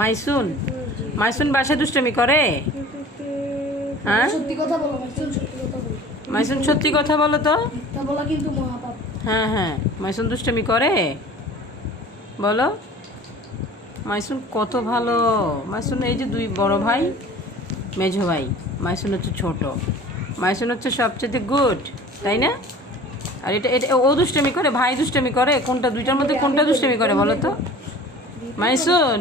মাইসুন মাইসুন বাসায় দুষ্টামি করে? হ্যাঁ সত্যি কথা বলো মাইসুন, সত্যি কথা বলো। মাইসুন সত্যি কথা বলো তো। মিথ্যা বলা কিন্তু মহাপাপ। হ্যাঁ হ্যাঁ, মাইসুন দুষ্টামি করে বলো। মাইসুন কত ভালো। মাইসুন এই যে দুই বড় ভাই, মেজো ভাই, মাইসুন হচ্ছে ছোট। মাইসুন হচ্ছে সবচেয়ে গুড, তাই না? আর এটা এটা ও দুষ্টামি করে, ভাই দুষ্টামি করে? কোনটা দুইটার মধ্যে কোনটা দুষ্টামি করে বলো তো? মাইসুন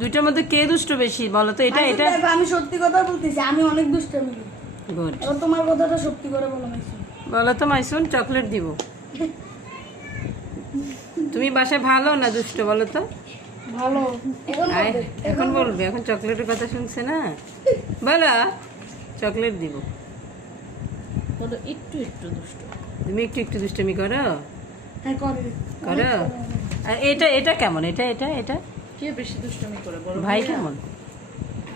দুইটার মধ্যে কে দুষ্ট বেশি বলো তো? এটা এটা দেখো, আমি সত্যি কথা বলতেছি, আমি অনেক দুষ্টামি করি। গুড। এবার তোমার কথাটা সত্যি করে বলো মাইসুন। বলো তো মাইসুন, চকলেট দিব। তুমি বাসায় ভালো না দুষ্ট বলো তো? ভালো। এখন আয়, বলবে। এখন বলবে, এখন চকলেটের কথা শুনছে না। বলো, চকলেট দিব। বলো একটু একটু দুষ্ট। তুমি একটু একটু দুষ্টামি করো হ্যাঁ করে। করো। আর এটা এটা কেমন? এটা এটা এটা কে বেশি দুষ্টুমি করে বলো? ভাই কেমন?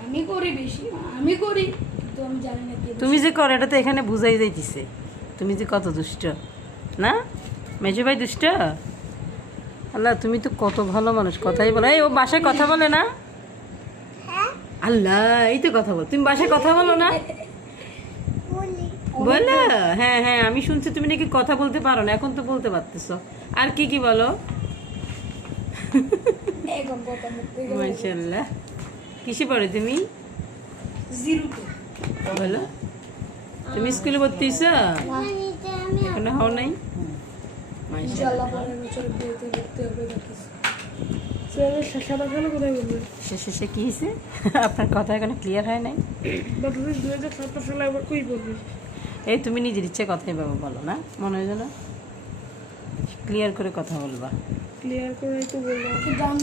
আমি করি বেশি, আমি করি কিন্তু আমি জানি না কে বেশি। তুমি যে করো এটা তো এখানে বুঝাই যাইতেছে তুমি যে কত দুষ্ট না। মেজো ভাই দুষ্ট? আল্লাহ তুমি তো কত ভালো মানুষ, কথাই বলো। এই ও বাসায় কথা বলে না? আল্লাহ এই তো কথা বল, তুমি বাসায় কথা বলো না? বলো। হ্যাঁ হ্যাঁ, আমি শুনছি তুমি নাকি কথা বলতে পারো না, এখন তো বলতে পারতেছো। আর কি কি বলো? এখন কথা বলতে গেলে মাশাআল্লাহ। কিসে পড়ে তুমি? জিরোতে। বলো, তুমি স্কুলে ভর্তি হইছো? এখনো হও নাই? মাশাআল্লাহ। ইনশাআল্লাহ পরের বছর বিয়েতে দেখতে হবে দেখিস। ছেলে সাদা কালো কোথায় বলবে? শেষে কি হয়েছে? আপনার কথা এখনো ক্লিয়ার হয় নাই। বাবু 2017 সালে আবার কই বলবে? এই তুমি নিজের ইচ্ছে কথাই বাবা বলো না, মনে হয় যেন ক্লিয়ার করে কথা বলবা। ক্লিয়ার করে তো বলবো। জান